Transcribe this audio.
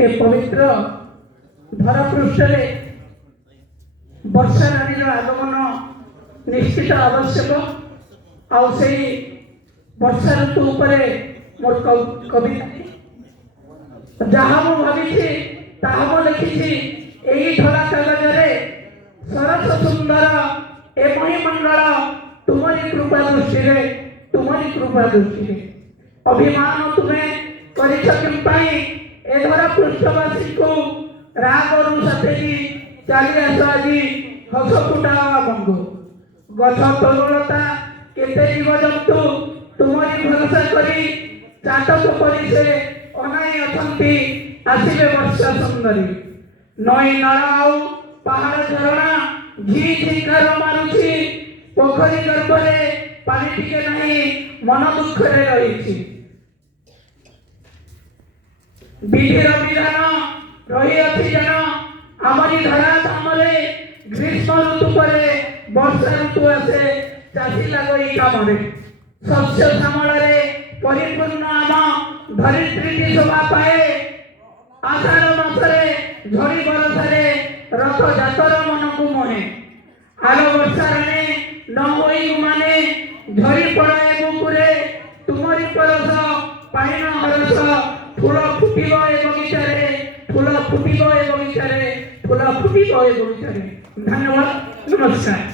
ए पवित्र धरापृष्ठ वर्षा रानी आगमन निश्चित आवश्यक आउ से वर्षा ऋतु मोर कविता जहाँ मु भावी लिखी यही धरा कागज सरस सुंदर एवं मंगल तुम्हारी कृपा दृष्टि अभिमान तुम्हें कर धरा पृष्ठवासी को रागरू सतेजी चली आस आज हस फुटा बंधु गछ तरुणता केते जीव जंतु तुम्हारी भरोसा करी चाटक परी से अनाई अछंती आसिबे वर्षा सुंदरी नई नाल पहाड़ झरणा झी झीकार मारुची पोखरी गर्भरे पानी टिके नहीं मन दुख रही विधिर विधान रही अच्छी जन आमरी धरा धामरे ग्रीष्म ऋतु पर वर्षा ऋतु आसे चाषी लगई काम शस्य श्यामल परिपूर्ण आम धरित्री शोभा पाए आषाढ़ मासरे झड़ी बरसारे रथ जातर मन को मोहे आल वर्षा न होई माने झड़ी पड़ाए बुकुरे तुमरी परस पाइन हरस फूल फुटिबो ए बगीचारे फूल फुटिबो ए बगीचारे फूल फुटिबो ए बगीचारे। धन्यवाद, नमस्कार।